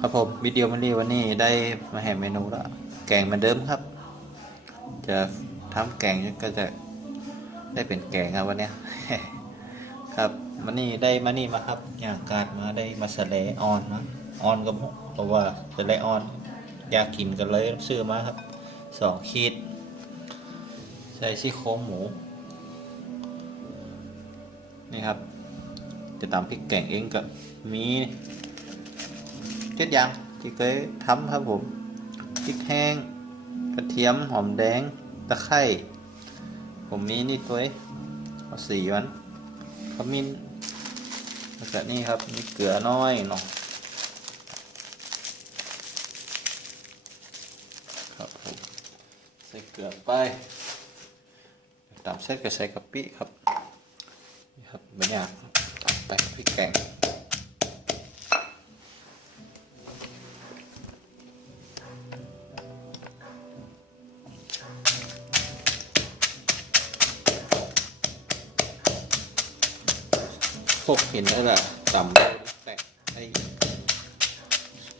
ครับผมวิดีโอวันนี้วันนี้ได้มาแห่เมนูแล้วแกงเหมือนเดิมครับ จะทำแกงก็จะได้เป็นแกงครับวันนี้ครับวันนี้ได้มานี่มาครับอย่างการมาได้มาสะเลออนนะออนก็เพราะว่าสะเลออนอยากกินกันเลยซื้อมาครับสองขีดใส่ซี่โครงหมูนี่ครับ จะตำพริกแกงเองก็มี เจ็ดอย่างที่เคยทำครับผมพริกแห้ง กระเทียมหอมแดงตะไคร้ผมมีนี่ตัวเอาสีมันขมิ้นแล้วก็นี่ครับมีเกลือน้อยเนาะครับผมใส่เกลือไปตามเส้นก็ใส่กะปิครับนี่ครับบรรยากาศไปพริกแกง พวกเห็นแล้วล่ะต่ำแตกไอ้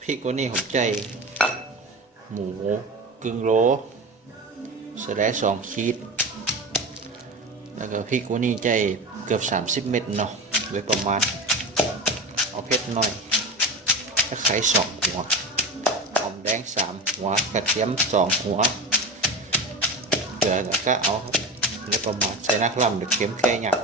พริกวันนี้ผมใจ หมูกึ่งโลสแล้สองขีดแล้วก็พริกวันนี้ใจเกือบ 30 เม็ดเนาะโดยประมาณ เอาเผ็ดหน่อยตะไคร้สองหัวหอมแดงสามหัว กระเทียมสองหัวเกลือก็เอาครับโดยประมาณใส่นักล่ำเดี๋ยวเค็มแค่หยัก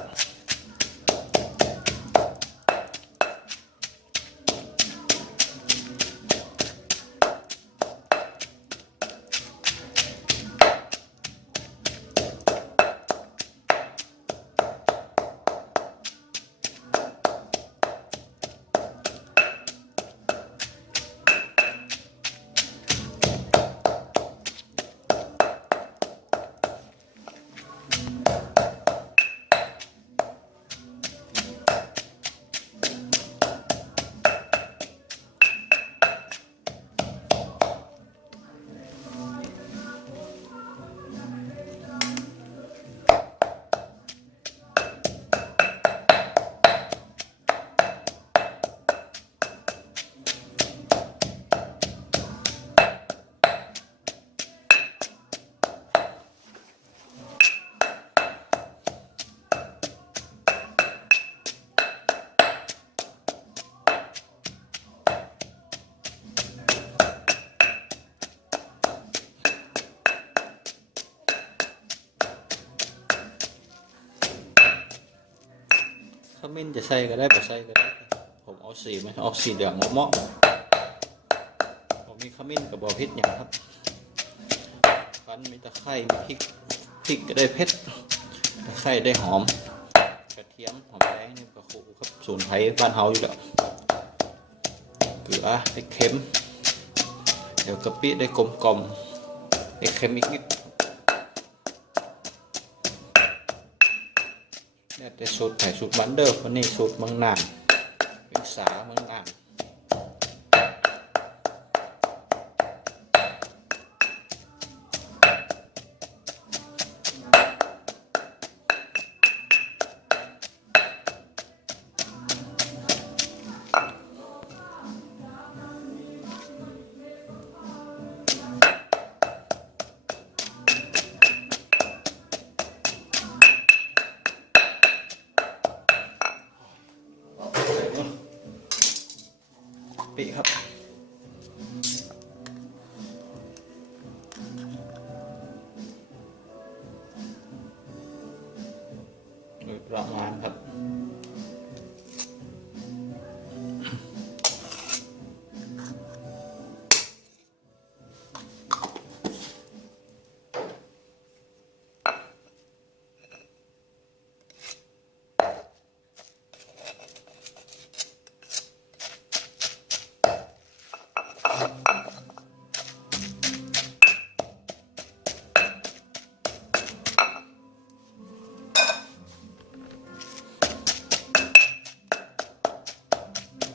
มินจะใส่ก็ได้ไม่ใส่ก็ได้ ผมเอาสีมันเอาสีเหลืองเหมาะๆผมมีขมิ้นกับบอพิษอย่างครับฟันมีตะไคร้มีพริกพริกก็ได้เผ็ดตะไคร้ได้หอม กระเทียมหอมแดงนี่ก็คู่ครับสูนไผ่บ้านเฮาอยู่แล้วเกลือได้เค็ม เดี๋ยวกะปิได้กลมกลมๆได้เค็มอีกนิด เป็นสูตรไผ่สูตรบันเดอร์วันนี้สูตรเมืองนานเป็นสาเมืองนาน โดยประมาณครับ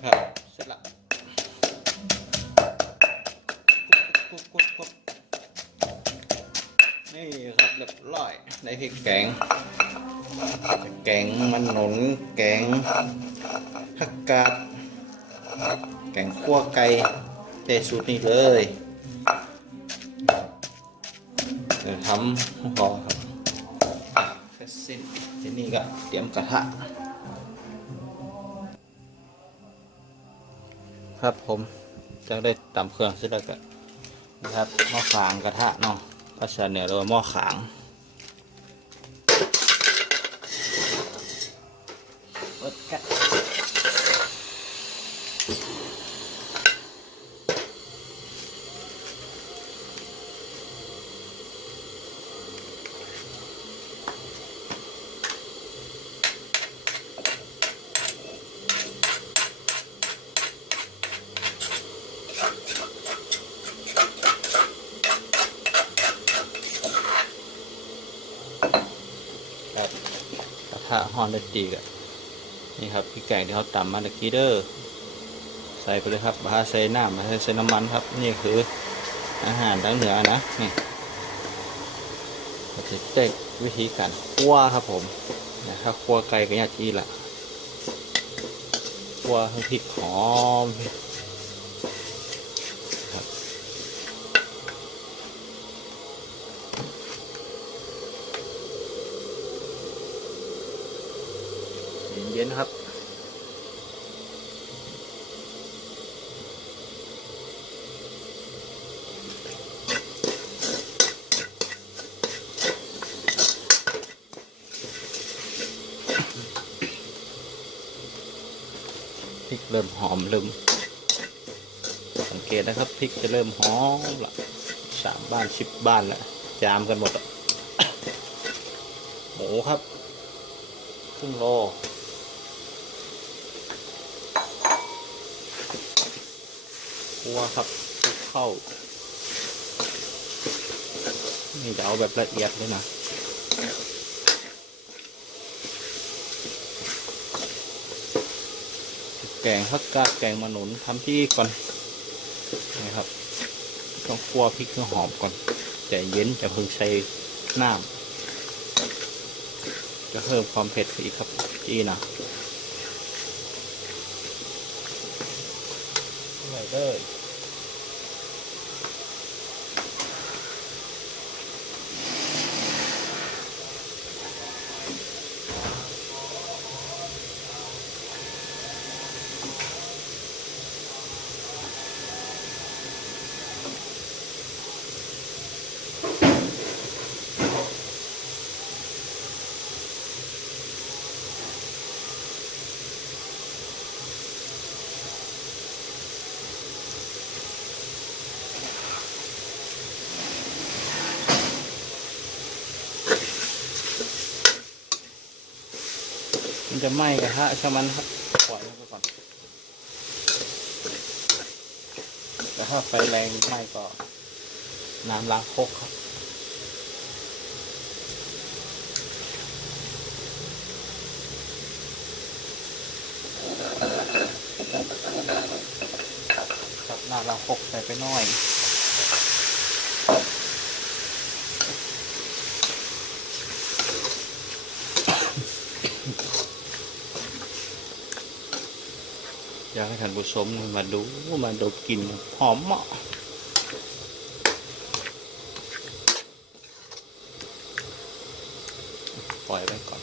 ครับ เสร็จละนี่ครับเรียบร้อยได้พริกแกง แกงมันหนุนแกงผักกาดแกงขั่วไก่เทสูตรนี้เลยเดี๋ยวทำพอครับเสร็จสิ้นทีนี้ก็เตรียมกระทะ ครับผมจะได้ตำเครื่องเสร็จแล้วก็นะครับหม้อขางกระทะเนาะภาษาเหนือเรียกว่าหม้อขาง เปิดกัด ครับ ฮอนได้ตีกันนี่ครับพี่ไก่ที่เขาตำมาตะกี้เด้อใส่ไปเลยครับมาใส่น้ำมาใส่น้ำมันครับ นี่คืออาหารทางเหนือนะนี่จะเต็กวิธีการคั่วครับผมนะครับคั่วไก่กับยาจีละคั่วให้พริกหอมครับ เย็นๆนะครับ พ ริ่มหอมเริ่มสังเกตนะครับพริกจะเริ่มหอมละสามบ้านสิบบ้านละจามกันหมดหมูครับครึ่งโลคั่วครับเข้านี่จะเอาแบบละเอียดเลยนะ กงฮักกาดแกงมะหนุนทำที่ก่อนนะครับ ต้องคั่วพริกให้หอมก่อนใจเย็นจะเพิ่งใส่น้ำจะเพิ่มความเผ็ดอีกครับจีนะไหนเด้อ มันจะไหม้กระทะใช่มันครับปล่อยมันไปก่อนแต่ถ้าไฟแรงไหม้ก็น้ำล้างคกครับครับน้ำล้างคกใส่ไปหน่อย อยากให้ ท่านผู้ชมมาดูมาดูกลินหอมเหมาะปล่อยไว้ก่อน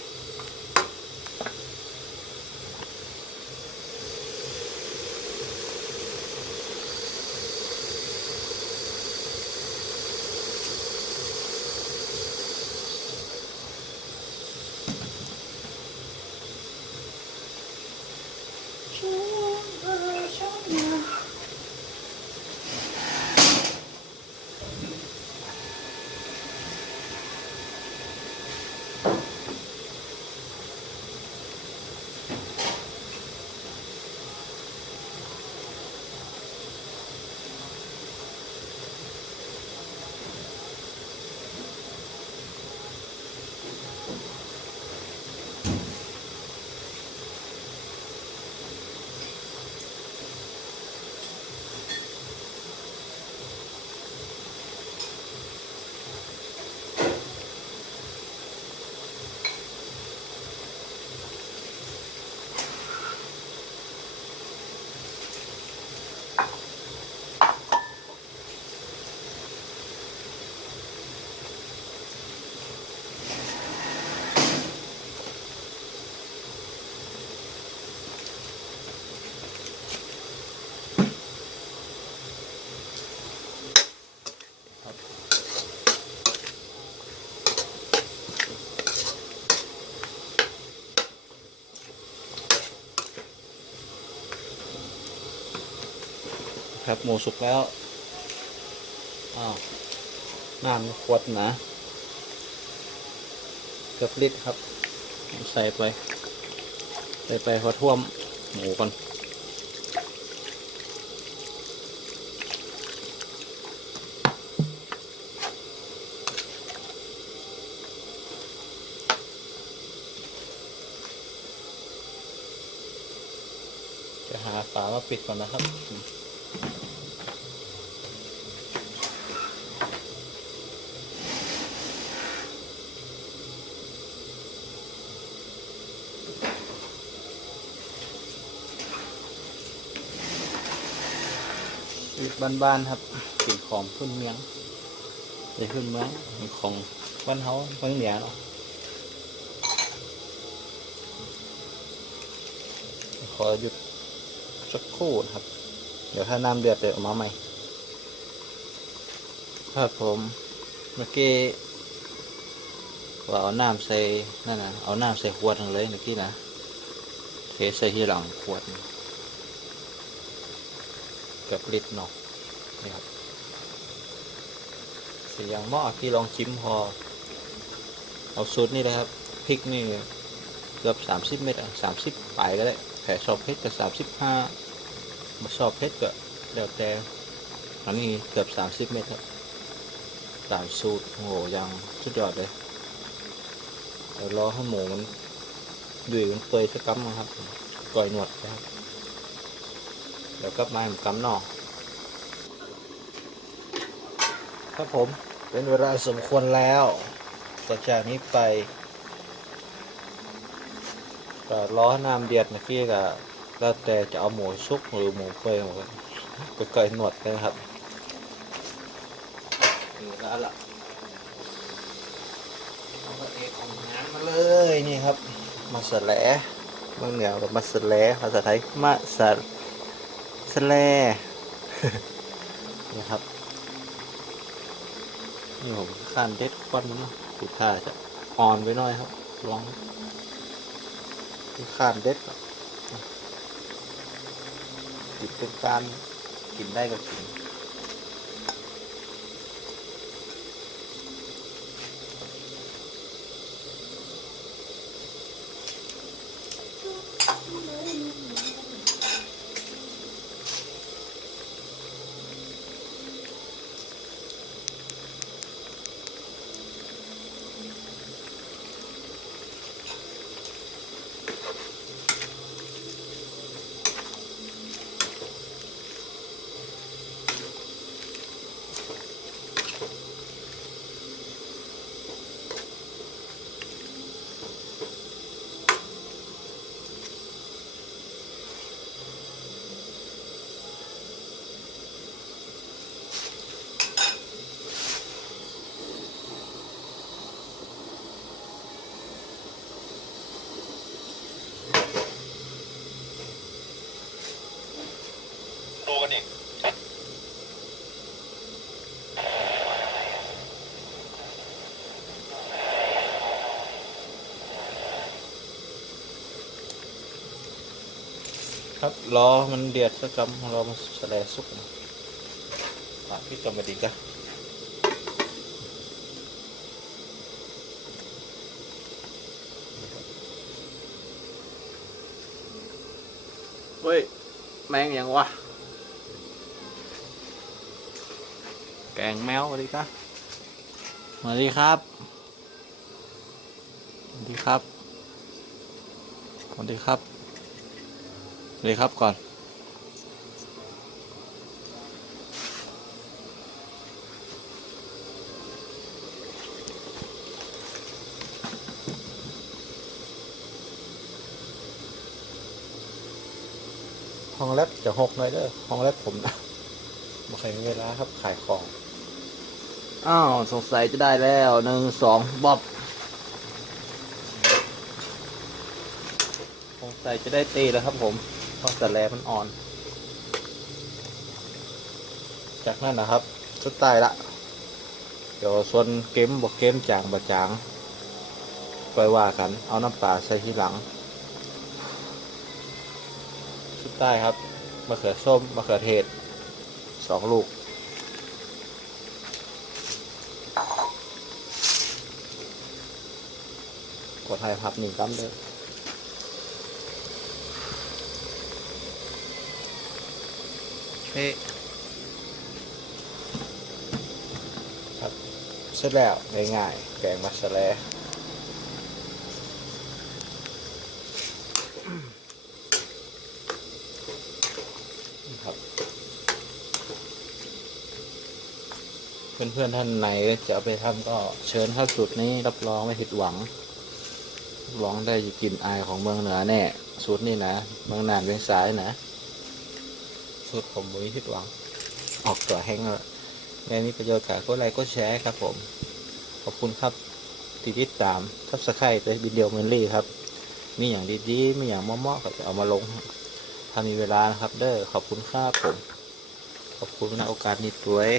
ครับ หมูสุกแล้ว อ้าวน้ำขวดนะเกือบลิตรครับ ใส่ไป ใส่ไปพอท่วมหมูก่อนจะหาฝามาปิดก่อนนะครับ บ้านๆครับกลิ่นของพื้นเมืองในพื้นเมืองเป็นของบ้านเฮาเมืองเหนือเนาะขอหยุดสักครู่ครับ เดี๋ยวถ้าน้ำเดือดเดี๋ยวออกมาใหม่ครับผมเมื่อกี้ว่าเอาน้ำใส่นั่นนะเอาน้ำใส่ขวดนึงเลยเมื่อกี้นะเทใส่ที่หลังขวดกับลิตรเนาะ นี่ครับสียงหม้อที่ลองชิมพอ เอาสูตรนี่เลยครับพริกนี่เกือบสามสิบเม็ดอะสามสิบปลายก็ได้แผ่ชอบเพชรก็สามสิบห้ามาชอบเพชรก็แล้วแต่อันนี้เกือบสามสิบเม็ดครับสามสูตรโหยังสุดยอดเลยเดี๋ยวรอให้หมูมันดุยมันเปื่อยสักกั๊มนะครับก่อยหนวดนะครับเดี๋ยวกลับมาให้ผมกั๊มหนอ ครับผม เป็นเวลาสมควรแล้วต่อจากนี้ไปก็รอให้น้ำเดือดเมื่อกี้ก็แล้วแต่จะเอาหมูสุกหรือหมูเปื่อยหมดก็ก่อยหนวดกันนะครับนี่แล้วล่ะเอาพระเอกของงานมาเลยนี่ครับมาสแลเมืองเหนือกับมาสแลภาษาไทยมาสสแลนี่ครับ นี่ผมข้านเด็ดควันนะสุดท่าจะอ่อนไว้หน่อยครับ ลองข้านเด็ดติดเป็นการกินได้ก็กิน ครับรอมันเดือดสักกำรอมันแสลสุกนะอะพี่กำมาดีกะเฮ้ย แมงยังวะ แกงแมวสวัสดีครับสวัสดีครับสวัสดีครับสวัสดีครับ สวัสดีครับก่อน ห้องแรปจะหกหน่อยเด้อห้องแรปผมนะไม่เคยมีเวลาครับขายของ อ้าว สงสัยจะได้แล้วหนึ่งสองบ๊อบสงสัยจะได้ตีแล้วครับผมเพ ราะแต่แลมันอ่อน จากนั้นนะครับสุดท้ละ เดี๋ยวส่วนเกมบอกเกมจางบะจางไปว่ากัน เอาน้ำปลาใส่ทีหลัง สุดท้ครับมะเขือส้มมะเขือเทศสองลูกกดถ่ายพับหนึ่งตั้มเลย เฮ้ครับเสร็จแล้วง่ายๆแกงมัสแลนี่ครับเพื่อนๆท่านไหนจะเอาไปทำก็เชิญครับสูตรนี้รับรองไม่ผิดหวังรับรองได้กลิ่นอายของเมืองเหนือแน่สูตรนี้นะเมืองนานเวียงสายนะ สูตรผมไม่ผิดหวัง ออกตัวแห้งแล้วแม่มีประโยชน์กับก็ไลค์ก็แชร์ครับผม ขอบคุณครับที่ติดตามทับสไครต์ไปวิดีโอเมนลี่ครับ มีอย่างดีๆมีอย่างเหมาะๆก็จะเอามาลง ถ้ามีเวลานะครับ เด้อขอบคุณครับผม ขอบคุณในโอกาสนี้ด้วย